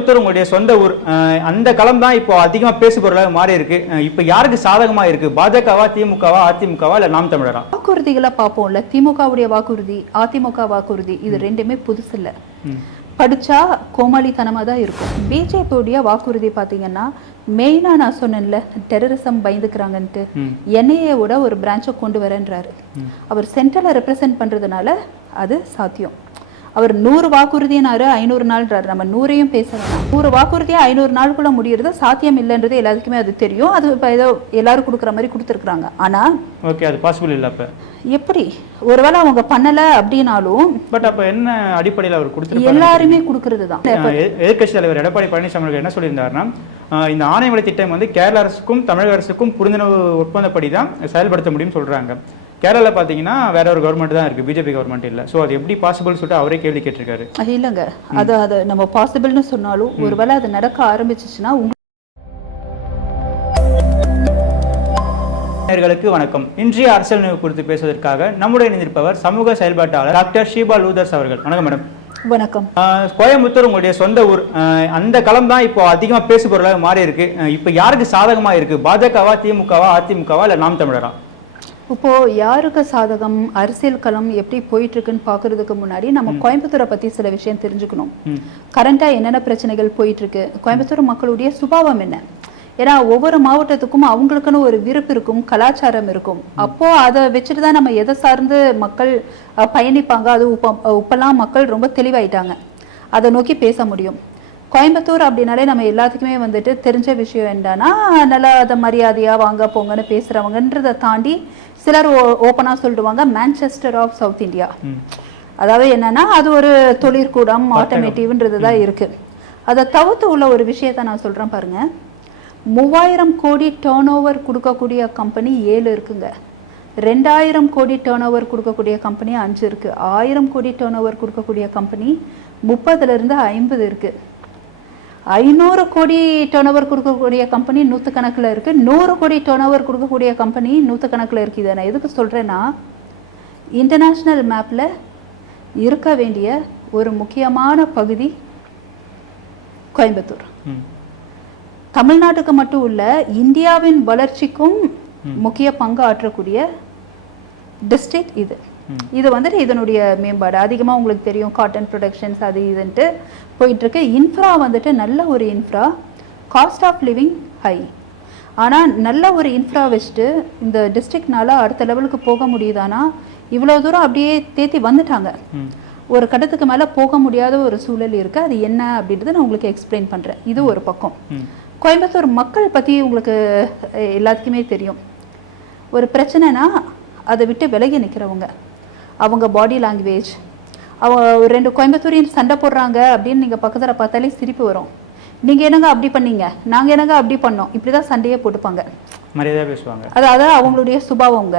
கோயம்புத்தூர் உங்களுடைய சொந்த ஊர். அந்த களம் தான் இப்போ அதிகமா பேசு பொருளாக மாறி இருக்கு. இப்போ யாருக்கு சாதகமா இருக்கு? பாஜகவா திமுகவா அதிமுகவா இல்ல நாம் தமிழரா? வாக்குறுதிகளை பார்ப்போம்ல. திமுகவுடைய வாக்குறுதி அதிமுக வாக்குறுதி இது ரெண்டுமே புதுசு இல்ல ம். படிச்சா கோமாளித்தனமா தான் இருக்கும். பிஜேபியுடைய வாக்குறுதி பாத்தீங்கன்னா மெயினா நான் சொன்னேன்ல டெரரிசம் பயந்துக்கிறாங்கன்ட்டு. என்ஐஏவோட ஒரு பிரான்ச்சை கொண்டு வரேன்றாரு. அவர் சென்ட்ரலை ரெப்ரசென்ட் பண்றதுனால அது சாத்தியம். அவர் நூறு வாக்குறுதினாரு ஐநூறு நாள்ன்றாரு. நம்ம நூறையும் பேசலாம். நூறு வாக்குறுதியை ஐநூறு நாளுக்குள்ள முடியறது சாத்தியம் இல்லைன்றது எல்லாத்துக்குமே அது தெரியும். அது இப்போ ஏதோ எல்லாரும் கொடுக்குற மாதிரி கொடுத்துருக்குறாங்க. ஆனா ஓகே அது பாசிபிள் இல்ல அப்ப. எப்படி? ஒருவேளை அவங்க பண்ணல அப்படின்னாலும் பட் அப்ப என்ன அடிப்படையில் அவர் கொடுத்துருப்பாரு? எல்லாருமே கொடுக்கறது தான் எதிர்கட்சி தலைவர் எடப்பாடி பழனிசாமி அவர்கள் என்ன சொல்லியிருந்தாருன்னா இந்த ஆணையமலை திட்டம் வந்து கேரள அரசுக்கும் தமிழக அரசுக்கும் புரிந்துணர்வு ஒப்பந்தப்படி தான் செயல்படுத்த முடியும்னு சொல்றாங்க. கேரளால பாத்தீங்கன்னா வேற ஒரு கவர்மெண்ட் தான் இருக்கு பிஜேபி கவர்மெண்ட் இல்ல. சோ அது எப்படி பாசிபிள் சொல்லிட்டு அவரே கேள்வி கேட்டிருக்காரு. அது இல்லைங்க. அது அது நம்ம பாசிபிள்னு சொன்னாலும் ஒருவேளை அது நடக்க ஆரம்பிச்சிச்சுன்னா உங்க நேயர்களுக்கு வணக்கம். இன்றைய அரசியல் நிகழ்வு குறித்து பேசுவதற்காக நம்முடைய இணைந்திருப்பவர் சமூக செயல்பாட்டாளர் டாக்டர் ஷீபா லூதர்ஸ் அவர்கள். வணக்கம் மேடம். வணக்கம். கோயம்புத்தூர் உங்களுடைய சொந்த ஊர். அந்த களம் தான் இப்போ அதிகமா பேசு பொருளாக மாறி இருக்கு இப்போ யாருக்கு சாதகமா இருக்கு? பாஜகவா திமுகவா அதிமுகவா இல்ல நாம் தமிழரா? இப்போ யாருக்கு சாதகம் அரசியல் களம் எப்படி போயிட்டு இருக்குன்னு பாக்குறதுக்கு முன்னாடி நம்ம கோயம்புத்தூரை பத்தி சில விஷயம் தெரிஞ்சுக்கணும். ம். கரண்டா என்னென்ன பிரச்சனைகள் போயிட்டு இருக்கு கோயம்புத்தூர் மக்களுடைய சுபாவம் என்ன? ஏன்னா ஒவ்வொரு மாவட்டத்துக்கும் அவங்களுக்குன்னு ஒரு விருப்பு இருக்கும் கலாச்சாரம் இருக்கும். அப்போ அதை வச்சுட்டு தான் நம்ம எதை சார்ந்து மக்கள் பயணிப்பாங்க? அது உப்ப இப்பெல்லாம் மக்கள் ரொம்ப தெளிவாயிட்டாங்க. அதை நோக்கி பேச முடியும். கோயம்புத்தூர் அப்படின்னாலே நம்ம எல்லாத்துக்குமே வந்துட்டு தெரிஞ்ச விஷயம் என்னன்னா நல்லா அதை மரியாதையா வாங்க போங்கன்னு பேசுறவங்கன்றதை தாண்டி சிலர் ஓப்பனா சொல்லிடுவாங்க மான்செஸ்டர் ஆஃப் சவுத் இந்தியா. அதாவது என்னன்னா அது ஒரு தொழிற்கூடம் ஆட்டோமேட்டிவ்ன்றது தான் இருக்கு. அதை தவிர்த்து உள்ள ஒரு விஷயத்த நான் சொல்றேன் பாருங்க. மூவாயிரம் கோடி டேர்ன் ஓவர் கொடுக்கக்கூடிய கம்பெனி ஏழு இருக்குங்க. ரெண்டாயிரம் கோடி டேர்ன் ஓவர் கொடுக்கக்கூடிய கம்பெனி அஞ்சு இருக்கு. ஆயிரம் கோடி டேர்ன் ஓவர் கொடுக்கக்கூடிய கம்பெனி முப்பதுல இருந்து ஐம்பது இருக்கு. ஐநூறு கோடி டேர்ன் ஓவர் கொடுக்கக்கூடிய கம்பெனி நூற்றுக்கணக்கில் இருக்கு. நூறு கோடி டேர்ன் ஓவர் கொடுக்கக்கூடிய கம்பெனி நூற்றுக்கணக்கில் இருக்கு. இதை நான் எதுக்கு சொல்றேன்னா இன்டர்நேஷ்னல் மேப்ல இருக்க வேண்டிய ஒரு முக்கியமான பகுதி கோயம்புத்தூர். தமிழ்நாட்டுக்கு மட்டும் இல்ல இந்தியாவின் வளர்ச்சிக்கும் முக்கிய பங்கு ஆற்றக்கூடிய டிஸ்ட்ரிக்ட் இது. இது வந்துட்டு இதனுடைய மேம்பாடு. அதிகமா உங்களுக்கு தெரியும் காட்டன் ப்ரொடக்ஷன்ஸ் அது இதுன்ட்டு போயிட்டு இருக்கு இன்ஃப்ரா வந்துட்டு நல்ல ஒரு infra cost of living high ஆனா நல்ல ஒரு இன்ஃப்ரா வச்சுட்டு இந்த டிஸ்ட்ரிக்ட்னால அடுத்த லெவலுக்கு போக முடியுதானா இவ்வளவு தூரம் அப்படியே தேத்தி வந்துட்டாங்க. ஒரு கட்டத்துக்கு மேல போக முடியாத ஒரு சூழல் இருக்கு. அது என்ன அப்படின்றத நான் உங்களுக்கு எக்ஸ்பிளைன் பண்றேன். இது ஒரு பக்கம். கோயம்புத்தூர் மக்கள் பத்தி உங்களுக்கு எல்லாத்துக்குமே தெரியும். ஒரு பிரச்சனைனா அதை விட்டு விலகி நிக்கிறவங்க. அவங்க பாடி லாங்குவேஜ் அவங்க ரெண்டு கோயம்புத்தூரின் சண்டை போடுறாங்க அப்படின்னு நீங்க பக்கத்துல பார்த்தாலே சிரிப்பு வரும். நீங்க என்னங்க அப்படி பண்ணீங்க? நாங்க என்னங்க அப்படி பண்ணோம்? இப்படிதான் சண்டையே போட்டுப்பாங்க. மரியாதையா பேசுவாங்க. அதாவது அவங்களுடைய சுபாவங்க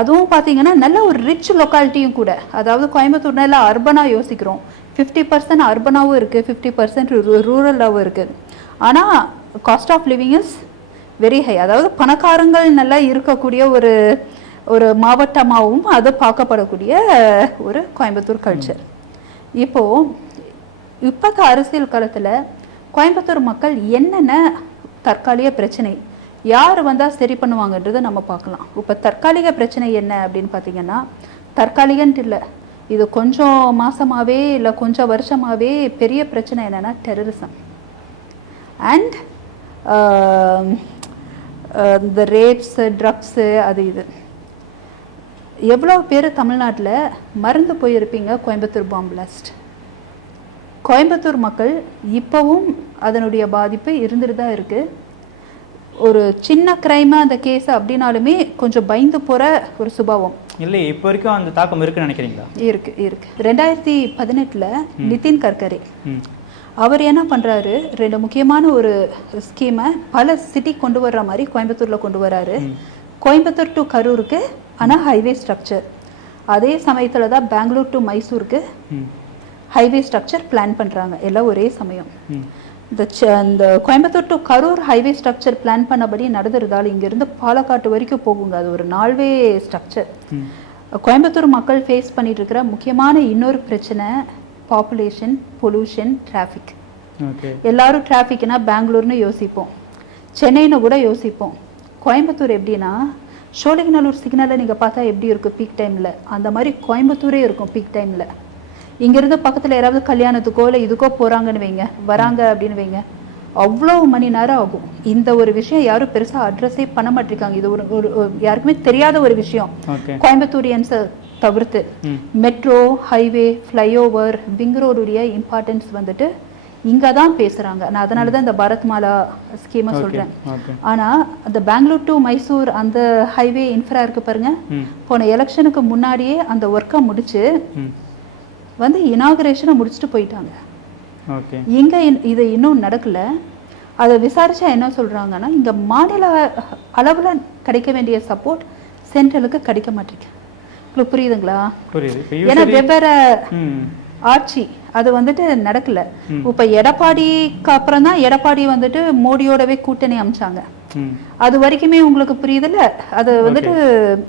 அதுவும் பார்த்தீங்கன்னா நல்ல ஒரு ரிச் லொக்காலிட்டியும் கூட. அதாவது கோயம்புத்தூர் நல்ல அர்பனாக யோசிக்கிறோம். ஃபிஃப்டி பர்சன்ட் அர்பனாகவும் இருக்குது ஃபிஃப்டி பர்சன்ட் ரூரலாகவும் இருக்குது ஆனால் cost of living is very high அதாவது பணக்காரங்கள் நல்லா இருக்கக்கூடிய ஒரு ஒரு மாவட்டமாகவும் அது பார்க்கப்படக்கூடிய ஒரு கோயம்புத்தூர் கல்ச்சர் இப்போ அரசியல் காலத்தில் கோயம்புத்தூர் மக்கள் என்னென்ன தற்காலிக பிரச்சனை யார் வந்தால் சரி பண்ணுவாங்கன்றதை நம்ம பார்க்கலாம். இப்போ தற்காலிக பிரச்சனை என்ன அப்படின்னு பார்த்தீங்கன்னா தற்காலிகன்ட்டு இல்லை. இது கொஞ்சம் மாதமாகவே இல்லை கொஞ்சம் வருஷமாகவே பெரிய பிரச்சனை என்னென்னா டெரரிசம் அண்ட் இந்த ரேப்ஸு ட்ரக்ஸு அது இது. எவ்வளோ பேர் தமிழ்நாட்டில் மறந்து போயிருப்பீங்க? கோயம்புத்தூர் பாம் பிளாஸ்ட் கோயம்புத்தூர் மக்கள் இப்போவும் அதனுடைய பாதிப்பு இருந்துட்டு தான் இருக்கு. ஒரு சின்ன கிரைமா அந்த கேஸ் அப்படின்னாலுமே கொஞ்சம் பயந்து போற ஒரு சுபாவம். இல்லையே இப்போ வரைக்கும் அந்த தாக்கம் இருக்குன்னு நினைக்கிறீங்களா? இருக்கு இருக்கு. ரெண்டாயிரத்தி பதினெட்டுல நிதின் கட்கரி. அவர் என்ன பண்றாரு? ரெண்டு முக்கியமான ஒரு ஸ்கீமை பல சிட்டி கொண்டு வர்ற மாதிரி கோயம்புத்தூர்ல கொண்டு வராரு கோயம்புத்தூர் டு கரூருக்கு ஆனா ஹைவே ஸ்ட்ரக்சர் அதே சமயத்துல தான் பெங்களூர் டு மைசூருக்கு. ஹைவே ஸ்ட்ரக்சர் பிளான் பண்றாங்க. எல்லாம் ஒரே சமயம். இந்த இந்த Coimbatore to Karur highway structure plan பண்ணபடி நடந்துருந்தால் இங்கிருந்து பாலக்காட்டு வரைக்கும் போகுங்க. அது ஒரு நால்வே ஸ்ட்ரக்சர். கோயம்புத்தூர் மக்கள் ஃபேஸ் பண்ணிட்டு இருக்கிற முக்கியமான இன்னொரு பிரச்சனை பாப்புலேஷன் பொல்யூஷன் டிராஃபிக் எல்லாரும் டிராஃபிக்னா பெங்களூர்னு யோசிப்போம். சென்னைன்னு கூட யோசிப்போம். கோயம்புத்தூர் எப்படின்னா சோழிங்கநல்லூர் சிக்னலில் நீங்கள் பார்த்தா எப்படி இருக்கும் பீக் டைமில் அந்த மாதிரி கோயம்புத்தூரே இருக்கும் பீக் டைமில் இங்கேருந்து பக்கத்தில் யாராவது கல்யாணத்துக்கோ இல்லை இதுக்கோ போகிறாங்கன்னு வைங்க. வராங்க அப்படின்னு வைங்க. அவ்வளோ மணி நேரம் ஆகும். இந்த ஒரு விஷயம் யாரும் பெருசாக அட்ரஸே பண்ண மாட்டிருக்காங்க. இது ஒரு ஒரு யாருக்குமே தெரியாத ஒரு விஷயம். கோயம்புத்தூரியன்ஸை தவிர்த்து. மெட்ரோ ஹைவே ஃப்ளைஓவர் விங் ரோடுடைய இம்பார்ட்டன்ஸ் வந்துட்டு இங்கே தான் பேசுகிறாங்க நான் அதனால தான் இந்த பாரத் மாலா ஸ்கீமை சொல்கிறேன் ஆனால் அந்த பெங்களூர் டு மைசூர் அந்த ஹைவே இன்ஃப்ரா இருக்கு பாருங்க. போன எலெக்ஷனுக்கு முன்னாடியே அந்த ஒர்க்கை முடிச்சு வந்து இனாகரேஷனை முடிச்சுட்டு போயிட்டாங்க. இங்கே இது இன்னும் நடக்கல. அதை விசாரிச்சா என்ன சொல்றாங்கன்னா இங்க மாநில அளவுல கிடைக்க வேண்டிய சப்போர்ட் சென்ட்ரலுக்கு கிடைக்க மாட்டேங்குது. உங்களுக்கு புரியுதுங்களா? ஏன்னா வெவ்வேறு ஆட்சி அது வந்துட்டு நடக்கல. இப்ப எடப்பாடிக்கு அப்புறம் தான் எடப்பாடி வந்துட்டு மோடியோடவே கூட்டணி அமைச்சாங்க. அது வரைக்குமே உங்களுக்கு புரியுதுல்ல? அது வந்துட்டு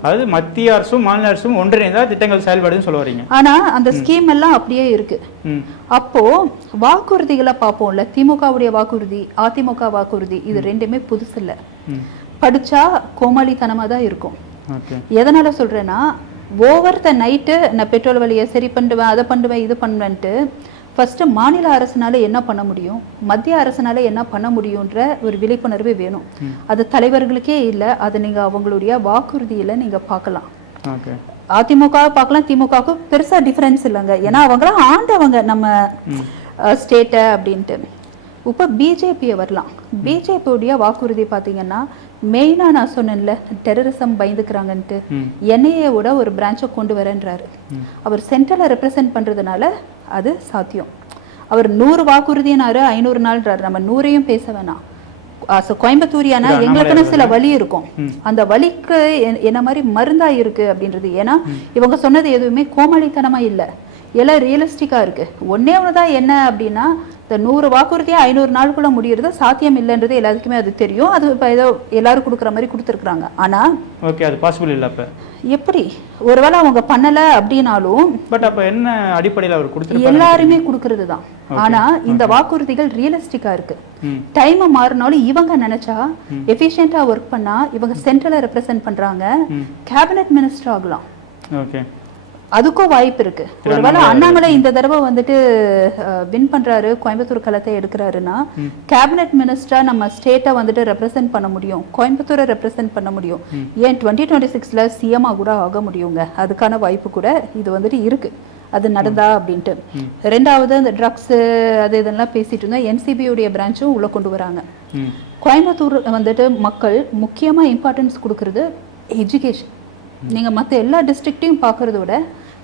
அதாவது மத்திய அரசும் மாநில அரசும் ஒன்றிணைந்தா திட்டங்கள் செயல்படுதுன்னு சொல்ல வரீங்க. ஆனா அந்த ஸ்கீம் எல்லாம் அப்படியே இருக்கு. அப்போ வாக்குறுதிகளை பார்ப்போம்ல? திமுகவுடைய வாக்குறுதி அதிமுக வாக்குறுதி இது ரெண்டுமே புதுசு இல்ல படிச்சா கோமாளித்தனமா தான் இருக்கும். எதனால சொல்றேன்னா ஓவர் த நைட்டு நான் பெட்ரோல் விலையை சரி பண்ணுவேன் அதை பண்ணுவேன் இது பண்ணுவேன்ட்டு ஃபர்ஸ்ட் மாநில அரசுனால என்ன பண்ண முடியும்? மத்திய அரசுனால என்ன பண்ண முடியுன்ற ஒரு விழிப்புணர்வு வேணும். அது தலைவர்களுக்கே இல்லை அதை நீங்க அவங்களுடைய வாக்குறுதியில நீங்க பார்க்கலாம். அதிமுக பார்க்கலாம் திமுகவுக்கு பெருசா டிஃபரன்ஸ் இல்லைங்க. ஏன்னா அவங்களாம் ஆண்டவங்க நம்ம ஸ்டேட்டை அப்படின்ட்டு. இப்போ பிஜேபியை வரலாம். பிஜேபியுடைய வாக்குறுதி பார்த்தீங்கன்னா மெயினாக நான் சொன்னேன்ல டெரரிசம் பயந்துக்கிறாங்கன்ட்டு. என்ஐஏவோட ஒரு பிரான்ச்சை கொண்டு வரேன்றாரு. அவர் சென்ட்ரலை ரெப்ரசன்ட் பண்ணுறதுனால அது சாத்தியம். அவர் நூறு வாக்குறுதினாரு ஐநூறு நாள்ன்றாரு. நம்ம நூறையும் பேச வேணாம். கோயம்புத்தூரியானா எங்களுக்குன்னு சில வலி இருக்கும். அந்த வலிக்கு எ- என்ன மாதிரி மருந்தா இருக்கு அப்படின்றது. ஏன்னா இவங்க சொன்னது எதுவுமே கோமாளித்தனமா இல்லை. எல்லாம் ரியலிஸ்டிக்கா இருக்கு. ஒன்னே ஒண்ணுதான் என்ன அப்படின்னா இந்த நூறு வாக்குறுதியா ஐநூறு நாளுக்குள்ள முடியறது சாத்தியம் இல்லைன்றது எல்லாத்துக்குமே அது தெரியும். அது இப்போ ஏதோ எல்லாரும் கொடுக்குற மாதிரி கொடுத்துருக்குறாங்க. ஆனா ஓகே அது பாசிபிள் இல்லை அப்போ. எப்படி? ஒருவேளை அவங்க பண்ணல அப்படின்னாலும் பட் அப்போ என்ன அடிப்படையில் அவர் கொடுத்துருப்பாரு? எல்லாருமே கொடுக்கறது தான். ஆனா இந்த வாக்குறுதிகள் ரியலிஸ்டிக்கா இருக்கு. டைம் மாறினாலும் இவங்க நினைச்சா எஃபிஷியண்டா ஒர்க் பண்ணா இவங்க சென்ட்ரலை ரெப்ரசென்ட் பண்றாங்க. ம். கேபினெட் மினிஸ்டர் ஆகலாம். ஓகே அதுக்கும் வாய்ப்பு இருக்கு. ஒருவேளை அண்ணாமலை இந்த தடவை வந்துட்டு வின் பண்றாரு கோயம்புத்தூர் களத்தை எடுக்கிறாருன்னா கேபினெட் மினிஸ்டரா நம்ம ஸ்டேட்டை வந்துட்டு ரெப்ரசென்ட் பண்ண முடியும். கோயம்புத்தூரை ரெப்ரசென்ட் பண்ண முடியும். ஏன் டுவெண்ட்டி டுவெண்ட்டி சிக்ஸ்ல சிஎம்ஆ கூட ஆக முடியுங்க. அதுக்கான வாய்ப்பு கூட இது வந்துட்டு இருக்கு. அது நடந்தா அப்படின்ட்டு. ரெண்டாவது அந்த ட்ரக்ஸ் அது இதெல்லாம் பேசிட்டு இருந்தா NCB உடைய பிரான்ச்சும் உள்ள கொண்டு வராங்க. கோயம்புத்தூர் வந்துட்டு மக்கள் முக்கியமா இம்பார்ட்டன்ஸ் கொடுக்கறது எஜுகேஷன் நீங்க மத்த எல்லா டிஸ்ட்ரிக்ட்டையும் பார்க்கறத விட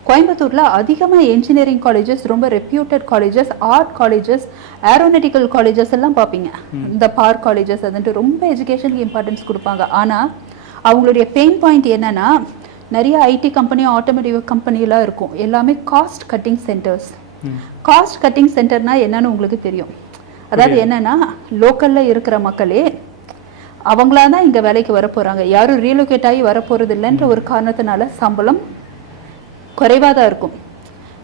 கோயம்புத்தூர்ல அதிகமா இன்ஜினியரிங் காலேஜஸ் ரொம்ப reputed colleges art colleges aeronautical colleges எல்லாம் பார்ப்பீங்க. இந்த பார்க் காலேஜஸ் அதுன்ட்டு ரொம்ப எஜுகேஷனுக்கு இம்பார்ட்டன்ஸ் கொடுப்பாங்க. ஆனா அவங்களுடைய பெயின் பாயிண்ட் என்னன்னா நிறைய ஐடி கம்பெனி ஆட்டோமேட்டிவ் கம்பெனிலாம் இருக்கும். எல்லாமே cost cutting centres cost cutting சென்டர்னா என்னன்னு உங்களுக்கு தெரியும். அதாவது என்னன்னா லோக்கல்ல இருக்கிற மக்களே அவங்களா தான் இங்க வேலைக்கு வர போறாங்க யாரும் ரீலோகேட் ஆகி வர போறது இல்லைன்ற ஒரு காரணத்தினால சம்பளம் குறைவா தான் இருக்கும்.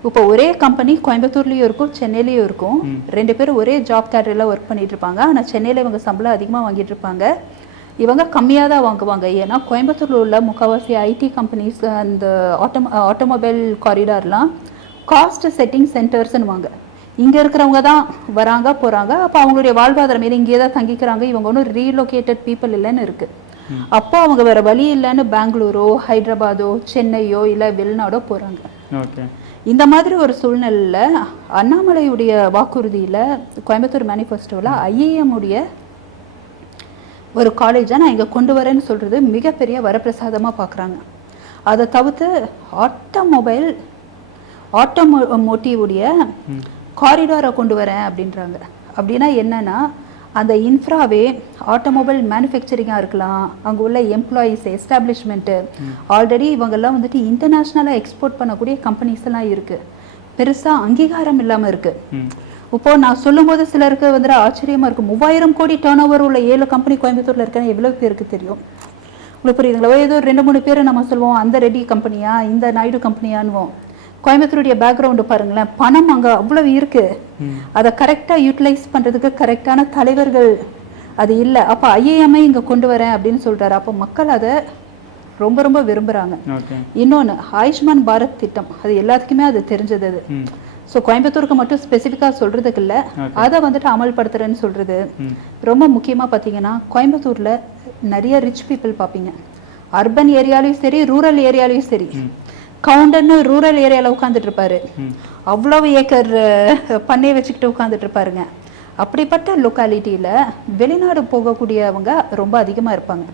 இப்போ ஒரே கம்பெனி கோயம்புத்தூர்லயும் இருக்கும் சென்னையிலயும் இருக்கும். ரெண்டு பேரும் ஒரே ஜாப் கேட்டரியில் ஒர்க் பண்ணிட்டு இருப்பாங்க. ஆனா சென்னையில இவங்க சம்பளம் அதிகமா வாங்கிட்டு இருப்பாங்க. இவங்க கம்மியாக தான் வாங்குவாங்க. ஏன்னா கோயம்புத்தூர்ல உள்ள முக்கால்வாசி ஐடி கம்பெனிஸ் அந்த ஆட்டோ ஆட்டோமொபைல் காரிடார்லாம் காஸ்ட் செட்டிங் சென்டர்ஸ்னு வாங்க. இங்க இருக்கிறவங்க தான் வராங்க போறாங்க. அப்போ அவங்களுடைய வாழ்வாதாரம் இல்லை இங்கேயே தான் தங்கிக்கிறாங்க. இவங்க ஒன்றும் ரீலோகேட்டட் பீப்புள் இல்லைன்னு இருக்கு. அப்போ அவங்க வேற வழி இல்லைன்னு பெங்களூரோ ஹைதராபாதோ சென்னையோ இல்லை வெளிநாடோ போறாங்க. ஓகே. இந்த மாதிரி ஒரு சூழ்நிலையில அண்ணாமலையுடைய வாக்குறுதியில கோயம்புத்தூர் மேனிஃபெஸ்டோவில் ஐஏஎம் உடைய ஒரு காலேஜை நான் இங்க கொண்டு வரேன்னு சொல்றது மிகப்பெரிய வரப்பிரசாதமா பார்க்குறாங்க அதை தவிர்த்து ஆட்டோமொபைல் ஆட்டோமோட்டிவுடைய காரிடாரை கொண்டு வரேன் அப்படின்றாங்க. அப்படின்னா என்னன்னா அந்த இன்ஃப்ராவே ஆட்டோமொபைல் மேனுஃபேக்சரிங்காக இருக்கலாம். அங்கே உள்ள எம்ப்ளாயீஸ் எஸ்டாப்ளிஷ்மெண்ட்டு ஆல்ரெடி இவங்கெல்லாம் வந்துட்டு இன்டர்நேஷ்னலாக எக்ஸ்போர்ட் பண்ணக்கூடிய கம்பெனிஸ் எல்லாம் இருக்கு. பெருசாக அங்கீகாரம் இல்லாமல் இருக்கு. ம். இப்போ நான் சொல்லும்போது சிலருக்கு வந்துட்டு ஆச்சரியமா இருக்கும் மூவாயிரம் கோடி டேர்ன் ஓவர் உள்ள ஏழு கம்பெனி கோயம்புத்தூர்ல இருக்கேன்னு எவ்வளவு பேருக்கு தெரியும்? உங்களுக்கு புரியுதுங்களா? ஏதோ ரெண்டு மூணு பேர் நம்ம சொல்லுவோம். அந்த ரெட்டி கம்பெனியா இந்த நாயுடு கம்பெனியான்வோம் கோயம்புத்தூருடைய பேக்ரவுண்டு பாருங்களேன் பணம் அங்க அவ்வளவு இருக்கு. அதை கரெக்டா யூட்டிலைஸ் பண்றதுக்கு கரெக்டான தலைவர்கள் அது இல்லை. அப்போ ஐஏஎம்ஐ இங்க கொண்டு வரேன் அப்படின்னு சொல்றாரு. அப்போ மக்கள் அதை ரொம்ப ரொம்ப விரும்புறாங்க. ஓகே. இன்னொன்னு ஆயுஷ்மான் பாரத் திட்டம். அது எல்லாத்துக்குமே அது தெரிஞ்சது அது. ஸோ கோயம்புத்தூருக்கு மட்டும் ஸ்பெசிஃபிக்காக சொல்றதுக்கு இல்லை. அதை வந்துட்டு அமல்படுத்துறேன்னு சொல்றது. ம். ரொம்ப முக்கியமா பார்த்தீங்கன்னா கோயம்புத்தூர்ல நிறைய ரிச் பீப்புள் பார்ப்பீங்க அர்பன் ஏரியாலையும் சரி ரூரல் ஏரியாலையும் சரி. கவுண்டர்னு ரூரல் ஏரியால உட்காந்துட்டு இருப்பாரு. அவ்வளவு ஏக்கர் பண்ணை வச்சுக்கிட்டு உட்காந்துட்டு இருப்பாருங்க. அப்படிப்பட்ட லொக்காலிட்டியில வெளிநாடு போகக்கூடியவங்க ரொம்ப அதிகமா இருப்பாங்க.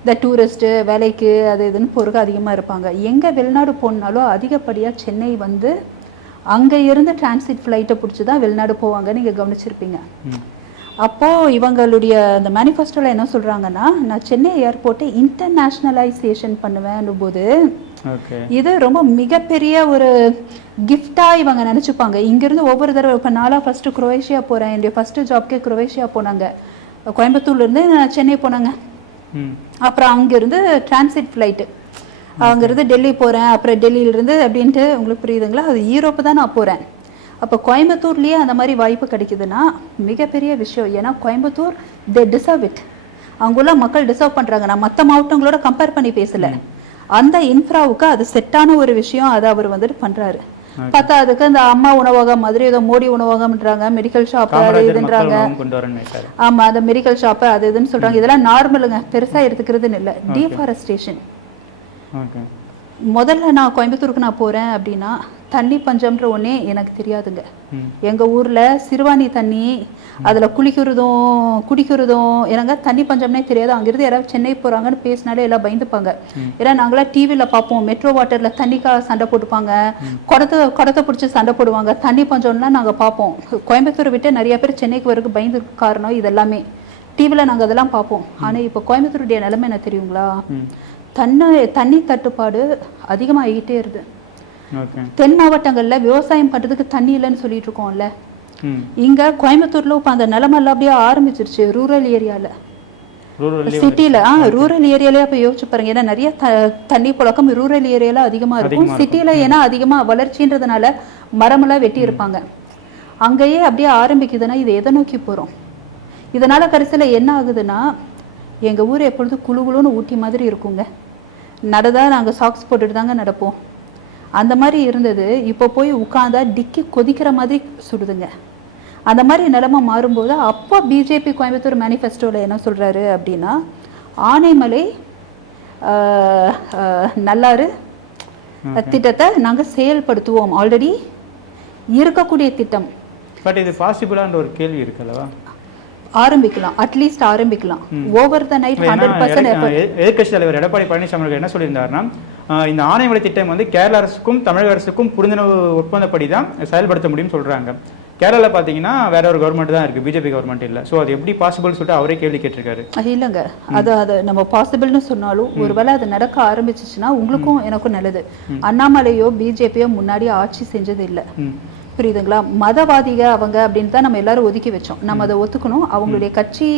இந்த டூரிஸ்ட்டு வேலைக்கு அது இதுன்னு பொறுக்க அதிகமா இருப்பாங்க. எங்க வெளிநாடு போனாலும் அதிகப்படியா சென்னை வந்து அங்க இருந்து டிரான்சிட் ஃப்ளைட்டை பிடிச்சி தான் வெளிநாடு போவாங்க நீங்க கவனிச்சிருப்பீங்க. ம். அப்போ இவங்களுடைய அந்த மேனிஃபெஸ்டோல என்ன சொல்றாங்கன்னா நான் சென்னை ஏர்போர்ட்டை இன்டர்நேஷ்னலைசேஷன் பண்ணுவேன் போது இது ரொம்ப மிகப்பெரிய ஒரு கிஃப்டா இவங்க நினைச்சுப்பாங்க. இங்கிருந்து ஒவ்வொரு தடவை இப்போ நாளா ஃபர்ஸ்ட் குரோவேஷியா போறேன். என்னுடைய ஃபர்ஸ்ட் ஜாப்க்கே குரோவேஷியா போனாங்க. கோயம்புத்தூர்ல இருந்து நான் சென்னை போனாங்க. அப்புறம் அங்கிருந்து டிரான்சிட் ஃப்ளைட்டு அங்கிருந்து டெல்லி போறேன். அப்புறம் டெல்லியிலிருந்து அப்படின்ட்டு உங்களுக்கு புரியுதுங்களா? அது யூரோப்பு தான் நான் போறேன். அப்போ கோயம்புத்தூர்லயே அந்த மாதிரி வாய்ப்பு கிடைக்குதுன்னா மிகப்பெரிய விஷயம். ஏன்னா கோயம்புத்தூர் தே டிசர்வ் இட் அங்குள்ள மக்கள் டிசர்வ் பண்றாங்க. நான் மற்ற மாவட்டங்களோட கம்பேர் பண்ணி பேசல. அந்த இன்ஃப்ராவுக்கு அது செட்டான ஒரு விஷயம் அதை அவர் வந்துட்டு பண்றாரு. பார்த்தா அதுக்கு இந்த அம்மா உணவகம் மாதிரி ஏதோ மோடி உணவகம்ன்றாங்க மெடிக்கல் ஷாப் அது இதுன்றாங்க. ஆமா அந்த மெடிக்கல் ஷாப் அது இதுன்னு சொல்றாங்க. இதெல்லாம் நார்மலுங்க பெருசா எடுத்துக்கிறதுன்னு இல்ல. டீஃபாரஸ்டேஷன் முதல்ல நான் கோயம்புத்தூருக்கு நான் போறேன் அப்படின்னா தண்ணி பஞ்சம்ன்ற ஒண்ணே எனக்கு தெரியாதுங்க. எங்க ஊர்ல சிறுவாணி தண்ணி அதுல குளிக்கிறதும் குடிக்கிறதும் எனக்கு தண்ணி பஞ்சம்னே தெரியாது. அங்கிருந்து யாராவது சென்னை போறாங்கன்னு பேசினாலே எல்லாம் பயந்துப்பாங்க. ஏன்னா நாங்களாம் டிவில பார்ப்போம். மெட்ரோ வாட்டர்ல தண்ணிக்காக சண்டை போட்டுப்பாங்க. குடத்தை குடத்தை பிடிச்சி சண்டை போடுவாங்க. தண்ணி பஞ்சம்லாம் நாங்க பார்ப்போம். கோயம்புத்தூரை விட்டு நிறைய பேர் சென்னைக்கு வரக்கு பயந்து காரணம் இதெல்லாமே. டிவில நாங்க அதெல்லாம் பார்ப்போம். ஆனா இப்போ கோயம்புத்தூருடைய நிலைமை என்ன தெரியுங்களா? தண்ணி தண்ணி தட்டுப்பாடு அதிகமாகிட்டே இருக்கு. ஓகே. தென் மாவட்டங்கள்ல விவசாயம் பண்றதுக்கு தண்ணி இல்லைன்னு சொல்லிட்டு இருக்கோம்ல. இங்க கோயம்புத்தூர்ல இப்ப அந்த நிலமெல்லாம் அப்படியே ஆரம்பிச்சிருச்சு ரூரல் ஏரியால ரூரல் சிட்டில ஆ ரூரல் ஏரியாலே அப்ப யோசிச்சு பாருங்க. ஏன்னா நிறைய த- தண்ணி புழக்கம் ரூரல் ஏரியால அதிகமா இருக்கும். சிட்டில ஏன்னா அதிகமா வளர்ச்சின்றதுனால மரமெல்லாம் வெட்டி இருப்பாங்க. அங்கேயே அப்படியே ஆரம்பிக்குதுன்னா இது எதை நோக்கி போறோம்? இதனால கடைசியில என்ன ஆகுதுன்னா எங்க ஊர் எப்பொழுதும் குளு குளுன்னு ஊட்டி மாதிரி இருக்குங்க. நடதா நாங்க சாக்ஸ் போட்டுட்டு தாங்க நடப்போம். அந்த மாதிரி இருந்தது. இப்போ போய் உட்காந்தா டிக்கி கொதிக்கிற மாதிரி சுடுதுங்க. அந்த மாதிரி நிலைமை மாறும்போது அப்போ பிஜேபி கோயம்புத்தூர் மேனிஃபெஸ்டோவில் என்ன சொல்றாரு அப்படின்னா ஆனைமலை நல்லாறு திட்டத்தை நாங்க செயல்படுத்துவோம். ஆல்ரெடி இருக்கக்கூடிய திட்டம். பட் இது பாசிபிளான்ற ஒரு கேள்வி இருக்குல்லவா ஆரம்பிக்கலாம். அட்லீஸ்ட் ஆரம்பிக்கலாம். Over the night hundred percent எடை- எ- எதிர்க்கட்சி தலைவர் எடப்பாடி பழனிசாமி என்ன சொல்லியிருந்தாருன்னா இந்த ஆணையமலை திட்டம் வந்து கேரள அரசுக்கும் தமிழக அரசுக்கும் புரிந்துணர்வு ஒப்பந்தப்படி தான் செயல்படுத்த முடியும்னு சொல்றாங்க. கேரளால பாத்தீங்கன்னா வேற ஒரு கவர்மெண்ட் தான் இருக்கு. பிஜேபி கவர்மெண்ட் இல்ல. சோ அது எப்படி பாசிபிள் சொல்லிட்டு அவரே கேள்வி கேட்டிருக்காரு. இல்லைங்க. அது அது நம்ம பாசிபிள்னு சொன்னாலும் ஒருவேளை அது நடக்க ஆரம்பிச்சிச்சுன்னா உங்களுக்கும் எனக்கும் நல்லது. அண்ணாமலையோ பிஜேபியோ முன்னாடி ஆட்சி செஞ்சது இல்லை புரியுதுங்களா? மதவாதிக அவங்க அப்படின்னு தான் நம்ம எல்லாரும் ஒதுக்கி வச்சோம். நம்ம அதை ஒத்துக்கணும். அவங்களுடைய கட்சி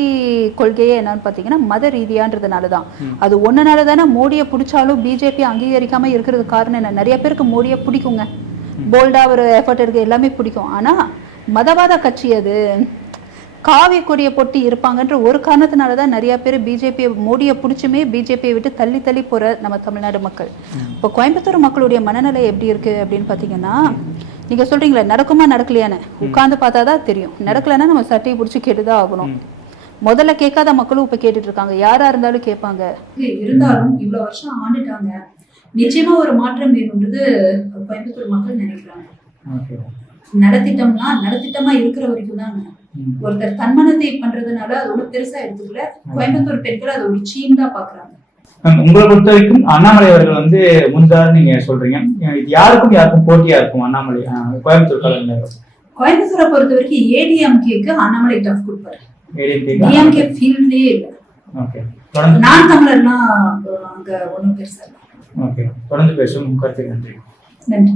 கொள்கையே என்னன்னு பார்த்தீங்கன்னா மத ரீதியான்றதுனால தான். அது ஒன்றுனால தானே மோடியை பிடிச்சாலும் பிஜேபி அங்கீகரிக்காம இருக்கிறது காரணம் என்ன? நிறைய பேருக்கு மோடியை பிடிக்குங்க. போல்டா ஒரு எஃபர்ட் இருக்கு எல்லாமே பிடிக்கும். ஆனா மதவாத கட்சி அது. காவி கொடியை போட்டு இருப்பாங்கன்ற ஒரு காரணத்தினால தான் நிறைய பேர் பிஜேபி மோடியை பிடிச்சுமே பிஜேபியை விட்டு தள்ளி தள்ளி போற நம்ம தமிழ்நாடு மக்கள். இப்போ கோயம்புத்தூர் மக்களுடைய மனநிலை எப்படி இருக்கு அப்படின்னு பார்த்தீங்கன்னா நீங்க சொல்றீங்களே நடக்குமா நடக்கலையான்னு. உட்கார்ந்து பார்த்தா தான் தெரியும். நடக்கலைன்னா நம்ம சட்டையை பிடிச்சி கேட்டுதான் ஆகணும். முதல்ல கேட்காத மக்களும் இப்ப கேட்டுட்டு இருக்காங்க. யாரா இருந்தாலும் கேட்பாங்க. இருந்தாலும் இவ்வளவு வருஷம் ஆண்டுட்டாங்க. நிச்சயமா ஒரு மாற்றம் வேணும்ன்றது கோயம்புத்தூர் மக்கள் நினைக்கிறாங்க. ஓகே. நலத்திட்டம்னா நலத்திட்டமா இருக்கிற வரைக்கும் தாங்க. ஒருத்தர் தன்மனத்தை பண்றதுனால அது ஒண்ணு பெருசா எடுத்துக்கல. கோயம்புத்தூர் பெண்கள் அதை ஒரு சீன் தான் பாக்குறாங்க. உங்களை பொறுத்த வரைக்கும் அண்ணாமலை அவர்கள் வந்து முந்தார் நீங்க சொல்றீங்க. இது யாருக்கும் யாருக்கும் போட்டியா இருக்கும் அண்ணாமலை கோயம்புத்தூர் கலைஞர் கோயம்புத்தூரை பொறுத்த வரைக்கும் ஏடிஎம்கேக்கு அண்ணாமலை டஃப் கொடுப்பாரு. டிஎம்கே ஃபீல்டே இல்லை. ஓகே. தொடர்ந்து நான் தமிழர்னா அங்க ஒண்ணும் பெருசா இல்லை. ஓகே. தொடர்ந்து பேசும் கருத்துக்கு நன்றி. நன்றி.